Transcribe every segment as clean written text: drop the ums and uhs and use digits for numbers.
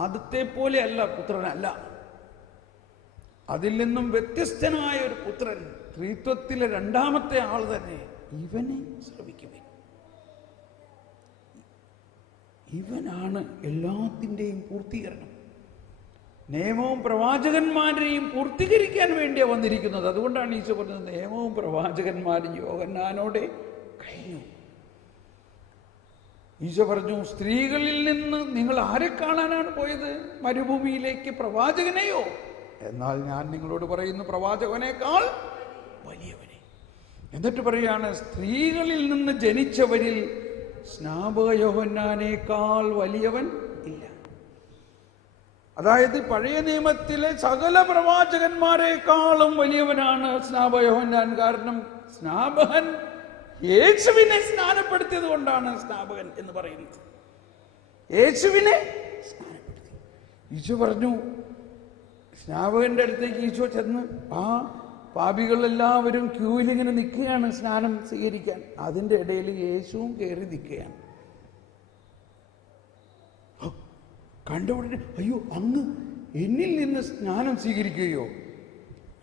ആദ്യത്തെ പോലെയല്ല, പുത്രനല്ല. അതിൽ നിന്നും വ്യത്യസ്തനായ ഒരു പുത്രൻ, ത്രിത്വത്തിലെ രണ്ടാമത്തെ ആൾ തന്നെ. ഇവനെ ശ്രമിക്കുവൻ. ഇവനാണ് എല്ലാത്തിൻ്റെയും പൂർത്തീകരണം. നിയമവും പ്രവാചകന്മാരെയും പൂർത്തീകരിക്കാൻ വേണ്ടിയാണ് വന്നിരിക്കുന്നത്. അതുകൊണ്ടാണ് ഈശോ പറഞ്ഞത്, നിയമവും പ്രവാചകന്മാരും യോഹന്നാനോടെ കഴിഞ്ഞു. ഈശോ പറഞ്ഞു, സ്ത്രീകളിൽ നിന്ന് നിങ്ങൾ ആരെ കാണാനാണ് പോയത്? മരുഭൂമിയിലേക്ക് പ്രവാചകനെയോ? എന്നാൽ ഞാൻ നിങ്ങളോട് പറയുന്നു, പ്രവാചകനേക്കാൾ വലിയവനെ. എന്നിട്ട് പറയാണ്, സ്ത്രീകളിൽ നിന്ന് ജനിച്ചവരിൽ സ്നാപക യോഹന്നാനേക്കാൾ വലിയവൻ ഇല്ല. അതായത് പഴയ നിയമത്തിലെ സകല പ്രവാചകന്മാരെക്കാളും വലിയവനാണ് സ്നാപക യോഹന്നാൻ. കാരണം സ്നാപകൻ യേശുവിനെ സ്നാനപ്പെടുത്തിയത് കൊണ്ടാണ് സ്നാപകൻ എന്ന് പറയുന്നത്. യേശുവിനെ സ്നാനപ്പെടുത്തി. ഈശോ പറഞ്ഞു, സ്നാപകന്റെ അടുത്തേക്ക് ഈശോ ചെന്ന്, ആ പാപികളെല്ലാവരും ക്യൂവിലിങ്ങനെ നിൽക്കുകയാണ് സ്നാനം സ്വീകരിക്കാൻ. അതിൻ്റെ ഇടയിൽ യേശുവും കയറി നിൽക്കുകയാണ്. കണ്ടുപിടിച്ച്, അയ്യോ, അങ്ങ് എന്നിൽ നിന്ന് സ്നാനം സ്വീകരിക്കുകയോ?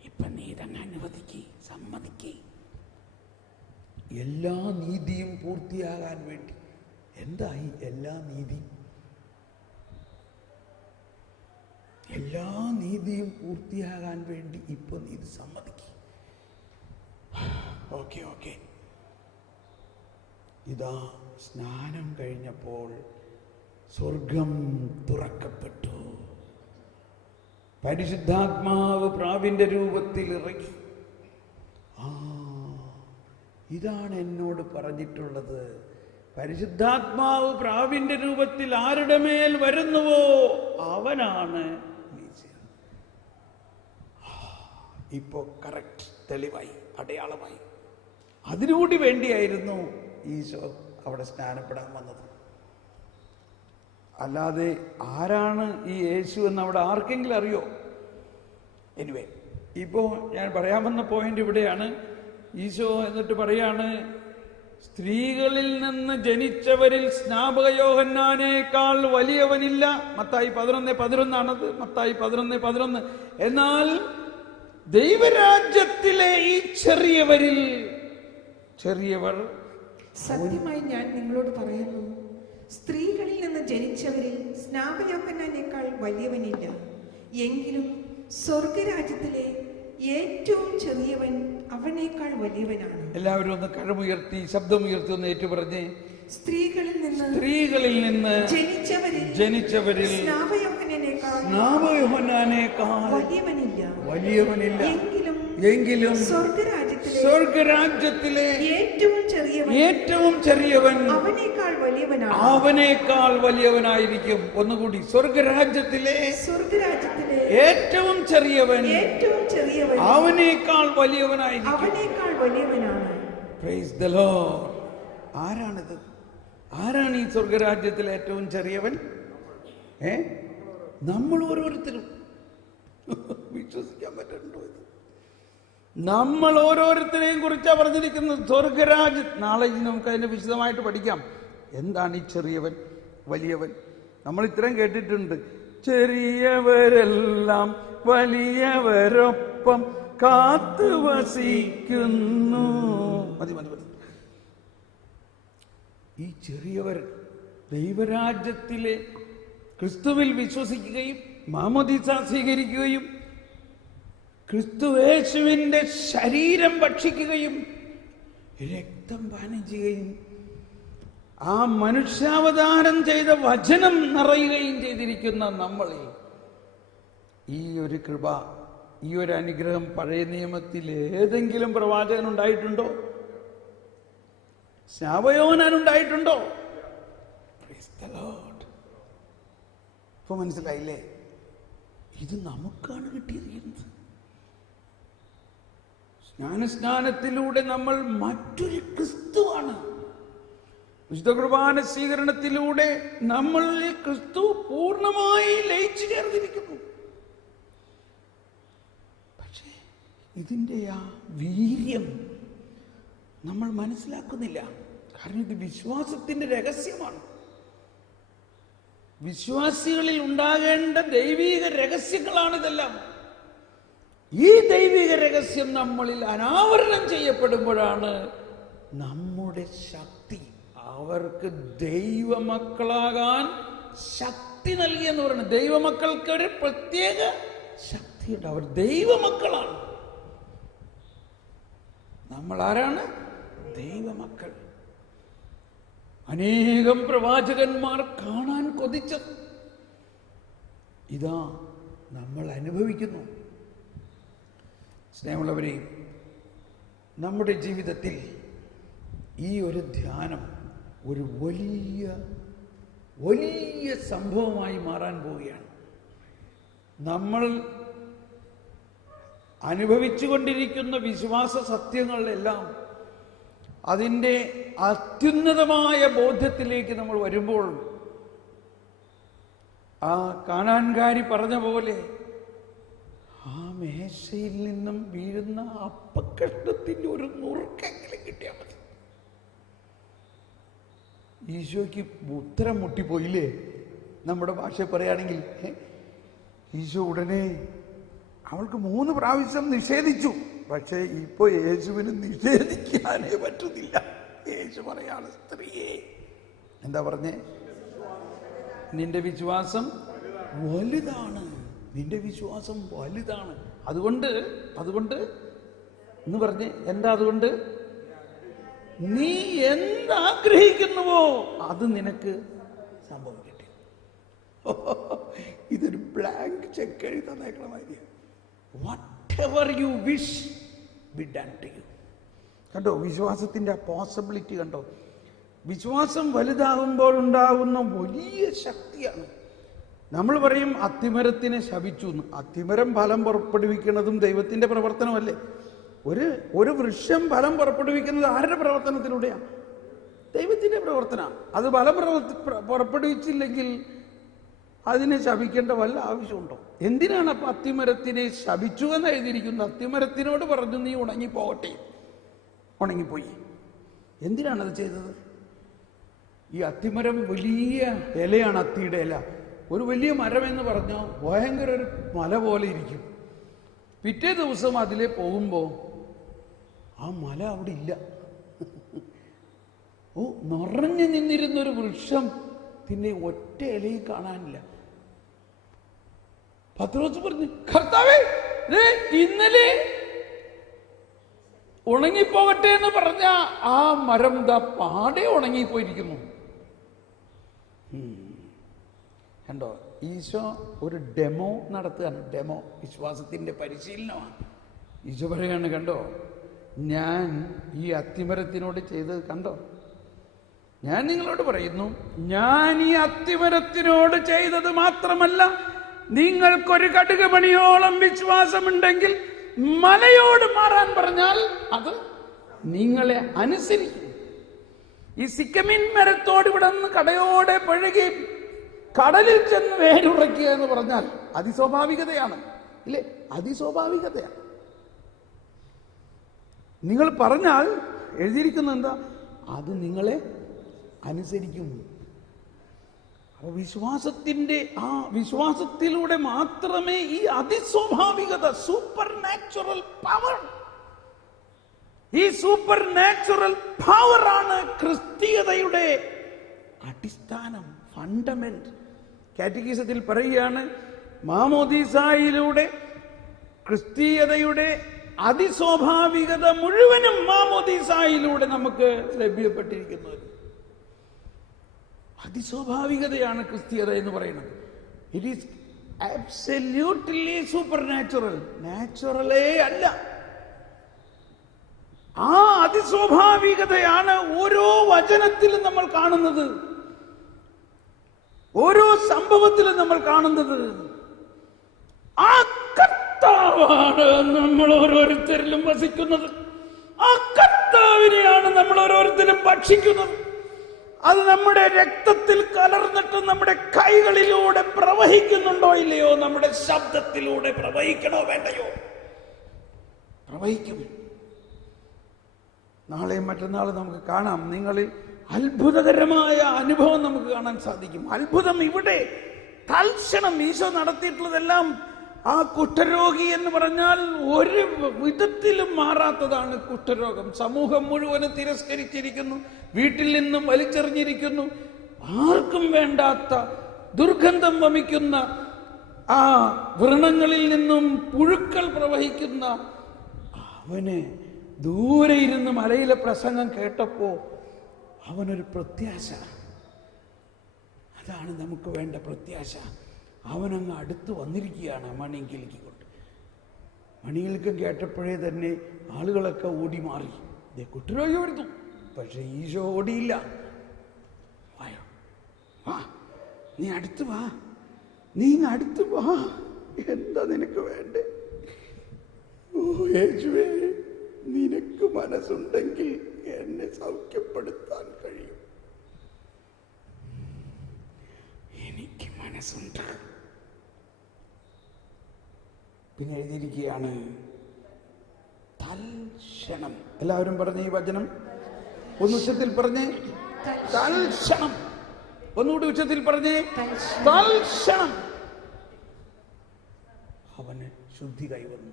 ഇപ്പൊ നീ ഇതങ്ങ് അനുവദിക്കേ, സമ്മതിക്കേ. എല്ലാ നീതിയും പൂർത്തിയാകാൻ വേണ്ടി. എന്തായി എല്ലാ നീതി? എല്ലാ നീതിയും പൂർത്തിയാകാൻ വേണ്ടി ഇപ്പൊ നീ ഇത് സമ്മതിക്കും. ഓക്കെ. ഇതാ സ്നാനം കഴിഞ്ഞപ്പോൾ സ്വർഗം തുറക്കപ്പെട്ടു. പരിശുദ്ധാത്മാവ് പ്രാവിന്റെ രൂപത്തിൽ ഇറങ്ങി. ഇതാണ് എന്നോട് പറഞ്ഞിട്ടുള്ളത്. പരിശുദ്ധാത്മാവ് പ്രാവിന്റെ രൂപത്തിൽ ആരുടെ മേൽ വരുന്നുവോ അവനാണ്. ഇപ്പോ കറക്റ്റ്, തെളിവായി, അടയാളമായി. അതിനുകൂടി വേണ്ടിയായിരുന്നു ഈശോ അവിടെ സ്നാനപ്പെടാൻ വന്നത്. അല്ലാതെ ആരാണ് ഈ യേശു എന്ന് അവിടെ ആർക്കെങ്കിലും അറിയോ? എനിവേ, ഇപ്പോ ഞാൻ പറയാൻ വന്ന പോയിന്റ് ഇവിടെയാണ്. ഈശോ എന്നിട്ട് പറയാണ്, സ്ത്രീകളിൽ നിന്ന് ജനിച്ചവരിൽ സ്നാപക യോഹന്നാനേക്കാൾ വലിയവനില്ല. മത്തായി 11:11 മത്തായി 11:11. എന്നാൽ ദൈവരാജ്യത്തിലെ ഈ ചെറിയവർ, സത്യമായി ഞാൻ നിങ്ങളോട് പറയുന്നു, സ്ത്രീകളിൽ നിന്ന് ജനിച്ചവരിൽ സ്നാപക യോഹന്നാനേക്കാൾ വലിയവനില്ല. എങ്കിലും സ്വർഗരാജ്യത്തിലെ ഏറ്റവും ചെറിയവൻ അവനേക്കാൾ വലിയവനാണ്. എല്ലാവരും ഒന്ന് കരമുയർത്തി, ശബ്ദമുയർത്തി ഒന്ന് ഏറ്റുപറഞ്ഞേ. സ്ത്രീകളിൽ നിന്ന് ജനിച്ചവരിൽ സ്നാപക യോഹന്നാനേക്കാൾ വലിയവനില്ല. എങ്കിലും സ്വർഗരാജ്യത്തിലെ ഏറ്റവും ചെറിയവൻ അവനേക്കാൾ വലിയവനായിരിക്കും. ഒന്നുകൂടി, സ്വർഗരാജ്യത്തിലെ ഏറ്റവും ചെറിയവൻ അവനേക്കാൾ വലിയവനായിരിക്കും. Price the Lord. ആരാണിത്? ആരാണ് ഈ സ്വർഗരാജ്യത്തിലെ ഏറ്റവും ചെറിയവൻ? നമ്മൾ ഓരോരുത്തരും. വിശ്വസിക്കാൻ പറ്റുന്നുണ്ടോ ഇത്? നമ്മൾ ഓരോരുത്തരെയും കുറിച്ചാണ് പറഞ്ഞിരിക്കുന്നത്. സ്വർഗരാജ്യ, നാളെ നമുക്ക് അതിനെ വിശദമായിട്ട് പഠിക്കാം. എന്താണ് ഈ ചെറിയവൻ വലിയവൻ? നമ്മൾ ഇത്രയും കേട്ടിട്ടുണ്ട്. ചെറിയവരെല്ലാം വലിയവരൊപ്പം കാത്തു വസിക്കുന്നു. മതി. ഈ ചെറിയവർ ദൈവരാജ്യത്തിലെ ക്രിസ്തുവിൽ വിശ്വസിക്കുകയും മാമോദീസ സ്വീകരിക്കുകയും ക്രിസ്തുയേശുവിന്റെ ശരീരം ഭക്ഷിക്കുകയും രക്തം പാനം ചെയ്യുകയും ആ മനുഷ്യാവതാരം ചെയ്ത വചനം നിറയുകയും ചെയ്തിരിക്കുന്ന നമ്മളിൽ ഈ ഒരു കൃപ, ഈ ഒരു അനുഗ്രഹം പഴയ നിയമത്തിൽ ഏതെങ്കിലും പ്രവാചകൻ ഉണ്ടായിട്ടുണ്ടോ? സ്നാപയോഹന്നാൻ ഉണ്ടായിട്ടുണ്ടോ? Price the Lord. ഇപ്പൊ മനസ്സിലായില്ലേ? ഇത് നമുക്കാണ് കിട്ടിയിരിക്കുന്നത്. ജ്ഞാനസ്നാനത്തിലൂടെ നമ്മൾ മറ്റൊരു ക്രിസ്തുവാണ്. വിശുദ്ധ കുർബാന സ്വീകരണത്തിലൂടെ നമ്മളിൽ ക്രിസ്തു പൂർണ്ണമായി ലയിച്ചു ചേർന്നിരിക്കുന്നു. പക്ഷേ ഇതിൻ്റെ ആ വീര്യം നമ്മൾ മനസ്സിലാക്കുന്നില്ല. കാരണം ഇത് വിശ്വാസത്തിന്റെ രഹസ്യമാണ്. വിശ്വാസികളിൽ ഉണ്ടാകേണ്ട ദൈവിക രഹസ്യങ്ങളാണിതെല്ലാം. ഈ ദൈവിക രഹസ്യം നമ്മളിൽ അനാവരണം ചെയ്യപ്പെടുമ്പോഴാണ് നമ്മുടെ ശക്തി, അവർക്ക് ദൈവമക്കളാകാൻ ശക്തി നൽകിയെന്ന് പറയുന്നത്. ദൈവമക്കൾക്ക് ഒരു പ്രത്യേക ശക്തിയുണ്ട്. അവർ ദൈവമക്കളാണ്. നമ്മൾ ആരാണ്? ദൈവമക്കൾ. അനേകം പ്രവാചകന്മാർ കാണാൻ കൊതിച്ചത് ഇതാ നമ്മൾ അനുഭവിക്കുന്നു. സ്നേഹമുള്ളവരെ, നമ്മുടെ ജീവിതത്തിൽ ഈ ഒരു ധ്യാനം ഒരു വലിയ വലിയ സംഭവമായി മാറാൻ പോവുകയാണ്. നമ്മൾ അനുഭവിച്ചുകൊണ്ടിരിക്കുന്ന വിശ്വാസ സത്യങ്ങളിലെല്ലാം അതിൻ്റെ അത്യുന്നതമായ ബോധ്യത്തിലേക്ക് നമ്മൾ വരുമ്പോൾ ആ കാനാൻകാരി പറഞ്ഞ പോലെ ആ മേശയിൽ നിന്നും വീഴുന്ന അപ്പക്കഷ്ണത്തിൻ്റെ ഒരു നുറുക്കെങ്കിലും കിട്ടിയാൽ മതി. ഈശോയ്ക്ക് ഉത്തരം മുട്ടിപ്പോയില്ലേ? നമ്മുടെ ഭാഷ പറയുകയാണെങ്കിൽ ഈശോ ഉടനെ അവൾക്ക് 3 പ്രാവശ്യം നിഷേധിച്ചു. പക്ഷേ ഇപ്പൊ യേശുവിന് നിഷേധിക്കാനേ പറ്റുന്നില്ല. യേശു പറയാണ്, സ്ത്രീയെ, എന്താ പറഞ്ഞേ? നിന്റെ വിശ്വാസം വലുതാണ്, നിന്റെ വിശ്വാസം വലുതാണ്. അതുകൊണ്ട് എന്ന് പറഞ്ഞ് എന്താ? അതുകൊണ്ട് നീ എന്താഗ്രഹിക്കുന്നുവോ അത് നിനക്ക് സംഭവിക്കട്ടെ. ഇതൊരു ബ്ലാങ്ക് ചെക്ക് എഴുതി തന്നേക്കണ മാതിരിയാണ്. Whatever you wish be done to you. കണ്ടോ വിശ്വാസത്തിന്റെ പോസിബിലിറ്റി? കണ്ടോ, വിശ്വാസം വലുതാകുമ്പോൾ ഉണ്ടാകുന്ന വലിയ ശക്തിയാണ്. നമ്മൾ പറയും അത്തിമരത്തിനെ ശപിച്ചു എന്ന്. അത്തിമരം ഫലം പുറപ്പെടുവിക്കുന്നതും ദൈവത്തിന്റെ പ്രവർത്തനമല്ലേ? ഒരു വൃക്ഷം ഫലം പുറപ്പെടുവിക്കുന്നത് ആരുടെ പ്രവർത്തനത്തിലൂടെയാണ്? ദൈവത്തിന്റെ പ്രവർത്തനം. അത് ഫലം പുറപ്പെടുവിച്ചില്ലെങ്കിൽ അതിനെ ശപിക്കേണ്ട വല്ല ആവശ്യമുണ്ടോ? എന്തിനാണ് അപ്പൊ അത്തിമരത്തിനെ ശപിച്ചു എന്ന് എഴുതിയിരിക്കുന്നത്? അത്തിമരത്തിനോട് പറഞ്ഞു നീ ഉണങ്ങിപ്പോകട്ടെ. ഉണങ്ങിപ്പോയി. എന്തിനാണത് ചെയ്തത്? ഈ അത്തിമരം വലിയ ഇലയാണ്, അത്തിയുടെ ഇല. ഒരു വലിയ മരം എന്ന് പറഞ്ഞാൽ ഭയങ്കര ഒരു മല പോലെ ഇരിക്കും. പിറ്റേ ദിവസം അതിലെ പോകുമ്പോൾ ആ മല അവിടെ ഇല്ല. നിറഞ്ഞു നിന്നിരുന്നൊരു വൃക്ഷം പിന്നെ ഒറ്റ ഇലയും കാണാനില്ല. പത്രോസ് പറഞ്ഞു, കർത്താവേ, ഇന്നലെ ഉണങ്ങിപ്പോകട്ടെ എന്ന് പറഞ്ഞ ആ മരം ദാ പാടെ ഉണങ്ങിപ്പോയിരിക്കുന്നു. കണ്ടോ, ഈശോ ഒരു ഡെമോ നടത്തുകയാണ്. ഡെമോ, വിശ്വാസത്തിന്റെ പരിശീലനമാണ്. ഈശോ പറയാണ്, കണ്ടോ ഞാൻ ഈ അത്തിമരത്തിനോട് ചെയ്തത് കണ്ടോ? ഞാൻ നിങ്ങളോട് പറയുന്നു, ഞാൻ ഈ അത്തിമരത്തിനോട് ചെയ്തത് മാത്രമല്ല, നിങ്ങൾക്കൊരു കടുക് മണിയോളം വിശ്വാസമുണ്ടെങ്കിൽ മലയോട് മാറാൻ പറഞ്ഞാൽ അത് നിങ്ങളെ അനുസരിക്കും. ഈ സിക്കമിൻ മരത്തോട് ഇവിടെ നിന്ന് കടയോടെ പഴകി കടലിൽ ചെന്ന് വേരുറയ്ക്കുക എന്ന് പറഞ്ഞാൽ അതിസ്വാഭാവികതയാണ്, ഇല്ലേ? അതിസ്വാഭാവികതയാണ്. നിങ്ങൾ പറഞ്ഞാൽ എഴുതിയിരിക്കുന്നത് എന്താ? അത് നിങ്ങളെ അനുസരിക്കും. അപ്പൊ വിശ്വാസത്തിലൂടെ മാത്രമേ ഈ അതിസ്വാഭാവികത, സൂപ്പർ നാച്ചുറൽ പവർ, ഈ സൂപ്പർ നാച്ചുറൽ പവർ ആണ് ക്രിസ്തീയതയുടെ അടിസ്ഥാനം, ഫണ്ടമെന്റ്. കാറ്റഗിസത്തിൽ പറയുകയാണ്, മാമോദീസായിലൂടെ ക്രിസ്തീയതയുടെ അതിസ്വാഭാവികത മുഴുവനും മാമോദീസായിലൂടെ നമുക്ക് ലഭ്യപ്പെട്ടിരിക്കുന്നു. അതിസ്വാഭാവികതയാണ് ക്രിസ്തീയത എന്ന് പറയുന്നത്. It is absolutely supernatural. നാച്ചുറലേ അല്ല. ആ അതിസ്വാഭാവികതയാണ് ഓരോ വചനത്തിലും നമ്മൾ കാണുന്നത്, ഓരോ സംഭവത്തിലും നമ്മൾ കാണുന്നത്. ആ കർത്താവാണ് നമ്മൾ ഓരോരുത്തരിലും വസിക്കുന്നത്. ആ കർത്താവിനെയാണ് നമ്മൾ ഓരോരുത്തരും ഭക്ഷിക്കുന്നത്. അത് നമ്മുടെ രക്തത്തിൽ കലർന്നിട്ട് നമ്മുടെ കൈകളിലൂടെ പ്രവഹിക്കുന്നുണ്ടോ ഇല്ലയോ? നമ്മുടെ ശബ്ദത്തിലൂടെ പ്രവഹിക്കണോ വേണ്ടയോ? പ്രവഹിക്കും. നാളെയും മറ്റന്നാളും നമുക്ക് കാണാം. നിങ്ങളിൽ അത്ഭുതകരമായ അനുഭവം നമുക്ക് കാണാൻ സാധിക്കും. അത്ഭുതം ഇവിടെ തൽക്ഷണം ഈശോ നടത്തിയിട്ടുള്ളതെല്ലാം, ആ കുഷ്ഠരോഗി എന്ന് പറഞ്ഞാൽ ഒരു വിധത്തിലും മാറാത്തതാണ് കുഷ്ഠരോഗം. സമൂഹം മുഴുവനും തിരസ്കരിച്ചിരിക്കുന്നു, വീട്ടിൽ നിന്നും വലിച്ചെറിഞ്ഞിരിക്കുന്നു, ആർക്കും വേണ്ടാത്ത ദുർഗന്ധം വമിക്കുന്ന ആ വ്രണങ്ങളിൽ നിന്നും പുഴുക്കൾ പ്രവഹിക്കുന്ന അവന് ദൂരെ ഇരുന്ന് മലയിലെ പ്രസംഗം കേട്ടപ്പോ അവനൊരു പ്രത്യാശ. അതാണ് നമുക്ക് വേണ്ട പ്രത്യാശ. അവനങ്ങ് അടുത്ത് വന്നിരിക്കുകയാണ് മണികിൽക്കൊണ്ട്. മണികിൽക്കം കേട്ടപ്പോഴേ തന്നെ ആളുകളൊക്കെ ഓടി മാറി. കുഷ്ഠരോഗി വരുന്നു, പക്ഷെ ഈശോ ഓടിയില്ല. വായോ, വാ, നീ അടുത്ത് വാ, നീ അടുത്ത് വാ, എന്താ നിനക്ക് വേണ്ടേ? ഓ യേശുവേ, നിനക്ക് മനസ്സുണ്ടെങ്കിൽ എന്നെ സൗഖ്യപ്പെടുത്താൻ കഴിയും. എനിക്ക് മനസ്സുണ്ട്. പിന്നെ എഴുതിയിരിക്കുകയാണ് തൽക്ഷണം. എല്ലാവരും പറഞ്ഞ ഈ വചനം ഒന്ന് ഉച്ചത്തിൽ പറഞ്ഞേ, തൽക്ഷണം. ഒന്നുകൂടി ഉച്ചത്തിൽ പറഞ്ഞേ, തൽക്ഷണം അവന് ശുദ്ധി കൈവന്നു.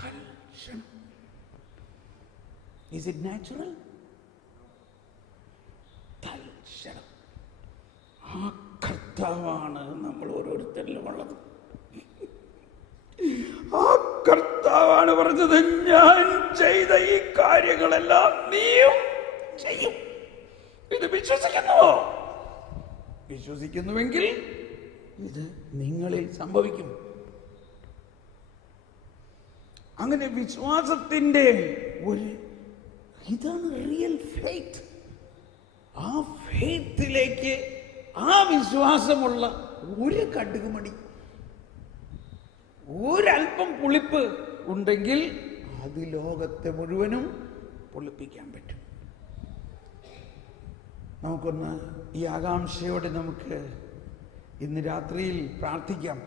തൽക്ഷണം. Is it natural? തൽക്ഷണം. ആ കർത്താവാണ് നമ്മൾ ഓരോരുത്തരിലും ഉള്ളത്. ആ കർത്താവാണ് പറഞ്ഞത്, ഞാൻ ചെയ്ത ഈ കാര്യങ്ങളെല്ലാം നീയും ചെയ്യും. ഇത് വിശ്വസിക്കുന്നുവോ? വിശ്വസിക്കുന്നുവെങ്കിൽ ഇത് നിങ്ങളിൽ സംഭവിക്കും. അങ്ങനെ വിശ്വാസത്തിന്റെ ഇതാണ് റിയൽ ഫെയ്ത്ത്. ആ ഫെയ്ത്തിലേക്ക്, ആ വിശ്വാസമുള്ള ഒരു കടുകുമണി, ഒരൽപ്പം പുളിപ്പ് ഉണ്ടെങ്കിൽ അത് ലോകത്തെ മുഴുവനും പൊളിപ്പിക്കാൻ പറ്റും. നമുക്കൊന്ന് ഈ ആകാംക്ഷയോടെ നമുക്ക് ഇന്ന് രാത്രിയിൽ പ്രാർത്ഥിക്കാം.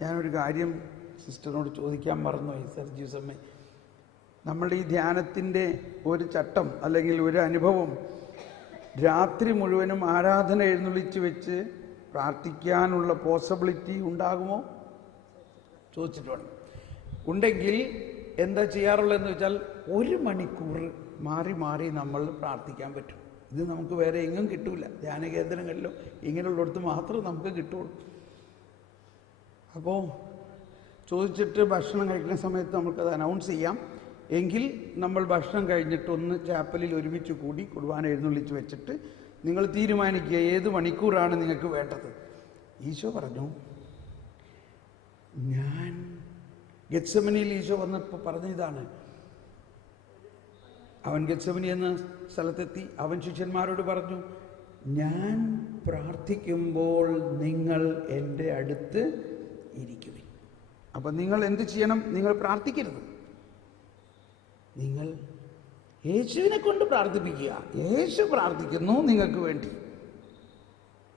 ഞാനൊരു കാര്യം സിസ്റ്ററിനോട് ചോദിക്കാൻ മറന്നുപോയി. സർജീസമ്മ, നമ്മളുടെ ഈ ധ്യാനത്തിൻ്റെ ഒരു ചട്ടം അല്ലെങ്കിൽ ഒരു അനുഭവം രാത്രി മുഴുവനും ആരാധന എഴുന്നള്ളിച്ച് വെച്ച് പ്രാർത്ഥിക്കാനുള്ള പോസിബിലിറ്റി ഉണ്ടാകുമോ? ചോദിച്ചിട്ടുണ്ട്. ഉണ്ടെങ്കിൽ എന്താ ചെയ്യാറുള്ളതെന്ന് വെച്ചാൽ 1 മണിക്കൂർ മാറി മാറി നമ്മൾ പ്രാർത്ഥിക്കാൻ പറ്റും. ഇത് നമുക്ക് വേറെ എങ്ങും കിട്ടൂല. ധ്യാന കേന്ദ്രങ്ങളിലോ ഇങ്ങനെയുള്ളിടത്ത് മാത്രമേ നമുക്ക് കിട്ടുള്ളൂ. അപ്പോൾ ചോദിച്ചിട്ട് ഭക്ഷണം കഴിക്കുന്ന സമയത്ത് നമുക്കത് അനൗൺസ് ചെയ്യാം. എങ്കിൽ നമ്മൾ ഭക്ഷണം കഴിഞ്ഞിട്ട് ഒന്ന് ചാപ്പലിൽ ഒരുമിച്ച് കൂടി കുർബാന എഴുന്നള്ളിച്ച് വെച്ചിട്ട് നിങ്ങൾ തീരുമാനിക്കുക ഏത് മണിക്കൂറാണ് നിങ്ങൾക്ക് വേണ്ടത്. ഈശോ പറഞ്ഞു, ഞാൻ ഗെത്സമനിയിൽ ഈശോ വന്നപ്പോൾ പറഞ്ഞ ഇതാണ്. അവൻ ഗെത്സമനി എന്ന സ്ഥലത്തെത്തി. അവൻ ശിഷ്യന്മാരോട് പറഞ്ഞു, ഞാൻ പ്രാർത്ഥിക്കുമ്പോൾ നിങ്ങൾ എൻ്റെ അടുത്ത് ഇരിക്കുവിൻ. അപ്പം നിങ്ങൾ എന്ത് ചെയ്യണം? നിങ്ങൾ പ്രാർത്ഥിക്കരുത്, നിങ്ങൾ യേശുവിനെ കൊണ്ട് പ്രാർത്ഥിപ്പിക്കുക. യേശു പ്രാർത്ഥിക്കുന്നു നിങ്ങൾക്ക് വേണ്ടി.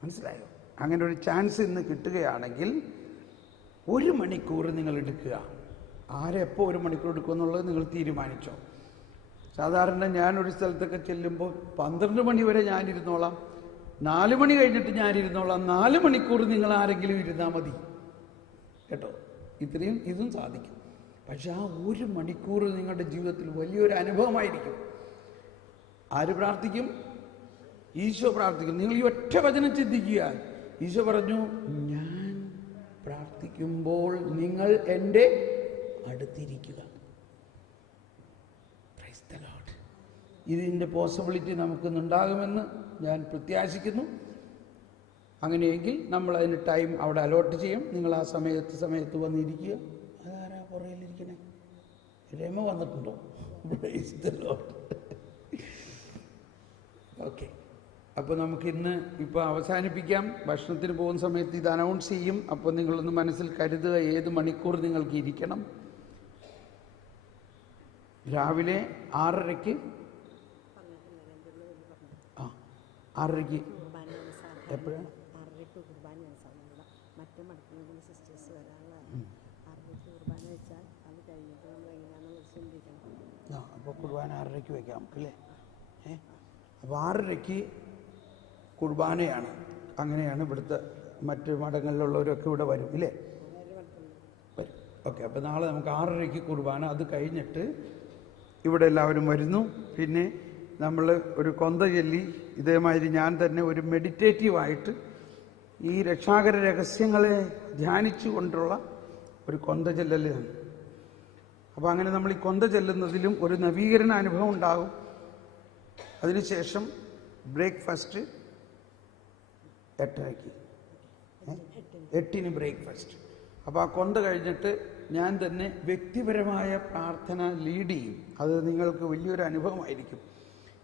മനസ്സിലായോ? അങ്ങനെ ഒരു ചാൻസ് ഇന്ന് കിട്ടുകയാണെങ്കിൽ 1 മണിക്കൂർ നിങ്ങൾ എടുക്കുക. ആരെപ്പോൾ 1 മണിക്കൂർ എടുക്കുമെന്നുള്ളത് നിങ്ങൾ തീരുമാനിച്ചോ. സാധാരണ ഞാനൊരു സ്ഥലത്തൊക്കെ ചെല്ലുമ്പോൾ 12 മണി വരെ ഞാനിരുന്നോളാം, 4 മണി കഴിഞ്ഞിട്ട് ഞാനിരുന്നോളാം. 4 മണിക്കൂർ നിങ്ങൾ ആരെങ്കിലും ഇരുന്നാൽ മതി കേട്ടോ. ഇതും സാധിക്കും. പക്ഷെ ആ 1 മണിക്കൂർ നിങ്ങളുടെ ജീവിതത്തിൽ വലിയൊരു അനുഭവമായിരിക്കും. ആര് പ്രാർത്ഥിക്കും? ഈശോ പ്രാർത്ഥിക്കും. നിങ്ങൾ ഈ ഒറ്റ വചനം ചിന്തിക്കുക. ഈശോ പറഞ്ഞു, ഞാൻ പ്രാർത്ഥിക്കുമ്പോൾ നിങ്ങൾ എൻ്റെ അടുത്തിരിക്കുക. Praise the lord. ഇതിൻ്റെ പോസിബിലിറ്റി നമുക്കിന്നുണ്ടാകുമെന്ന് ഞാൻ പ്രത്യാശിക്കുന്നു. അങ്ങനെയെങ്കിൽ നമ്മൾ അതിന് ടൈം അവിടെ അലോട്ട് ചെയ്യും. നിങ്ങൾ ആ സമയത്ത് വന്നിരിക്കുക. അതാരാ പുറയിലിരിക്കണേ? രമ വന്നിട്ടുണ്ടോ? Price the Lord. ഓക്കെ, അപ്പോൾ നമുക്കിന്ന് ഇപ്പോൾ അവസാനിപ്പിക്കാം. ഭക്ഷണത്തിന് പോകുന്ന സമയത്ത് ഇത് അനൗൺസ് ചെയ്യും. അപ്പോൾ നിങ്ങളൊന്ന് മനസ്സിൽ കരുതുക, ഏത് മണിക്കൂർ നിങ്ങൾക്ക് ഇരിക്കണം. രാവിലെ 6:30 6:30 എപ്പോഴാണ്? അപ്പോൾ കുർബാന 6:30 വയ്ക്കാം അല്ലേ? അപ്പോൾ 6:30 കുർബാനയാണ്. അങ്ങനെയാണ് ഇവിടുത്തെ മറ്റ് മഠങ്ങളിലുള്ളവരൊക്കെ ഇവിടെ വരും ഇല്ലേ? വരും. ഓക്കെ, അപ്പോൾ നാളെ നമുക്ക് 6:30 കുർബാന. അത് കഴിഞ്ഞിട്ട് ഇവിടെ എല്ലാവരും വരുന്നു. പിന്നെ നമ്മൾ ഒരു കൊന്ത ചൊല്ലി ഇതേമാതിരി ഞാൻ തന്നെ ഒരു മെഡിറ്റേറ്റീവായിട്ട് ഈ രക്ഷാകര രഹസ്യങ്ങളെ ധ്യാനിച്ചു കൊണ്ടുള്ള ഒരു കൊന്ത ചെല്ലലാണ്. അപ്പോൾ അങ്ങനെ നമ്മൾ ഈ കൊന്ത ചെല്ലുന്നതിലും ഒരു നവീകരണ അനുഭവം ഉണ്ടാകും. അതിനുശേഷം ബ്രേക്ക്ഫാസ്റ്റ് 8:30, 8-ന് ബ്രേക്ക്ഫാസ്റ്റ്. അപ്പോൾ ആ കൊന്ത കഴിഞ്ഞിട്ട് ഞാൻ തന്നെ വ്യക്തിപരമായ പ്രാർത്ഥന ലീഡ് ചെയ്യും. അത് നിങ്ങൾക്ക് വലിയൊരു അനുഭവമായിരിക്കും.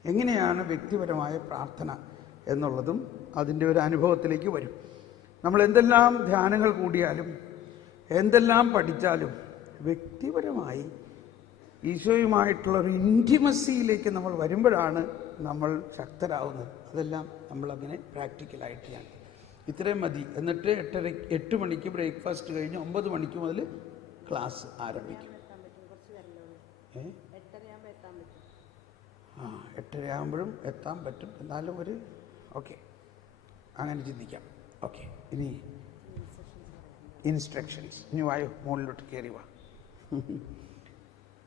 എങ്ങനെയാണ് വ്യക്തിപരമായ പ്രാർത്ഥന എന്നുള്ളതും അതിൻ്റെ ഒരു അനുഭവത്തിലേക്ക് വരും. നമ്മൾ എന്തെല്ലാം ധ്യാനങ്ങൾ കൂടിയാലും എന്തെല്ലാം പഠിച്ചാലും വ്യക്തിപരമായി ഈശോയുമായിട്ടുള്ള ഒരു ഇൻറ്റിമസിയിലേക്ക് നമ്മൾ വരുമ്പോഴാണ് നമ്മൾ ശക്തരാകുന്നത്. അതെല്ലാം നമ്മളങ്ങനെ പ്രാക്ടിക്കലായിട്ട് ഞാൻ ഇത്രയും മതി. എന്നിട്ട് 8 മണിക്ക് ബ്രേക്ക്ഫാസ്റ്റ് കഴിഞ്ഞ് 9 മണിക്ക് മുതൽ ക്ലാസ് ആരംഭിക്കും. 8:30 ആകുമ്പോഴും എത്താൻ പറ്റും. എന്നാലും ഒരു ഓക്കെ, അങ്ങനെ ചിന്തിക്കാം. ഓക്കെ, ഇനി ഇൻസ്ട്രക്ഷൻസ്. ഇനി വായോ, മുകളിലോട്ട് കയറി വാ.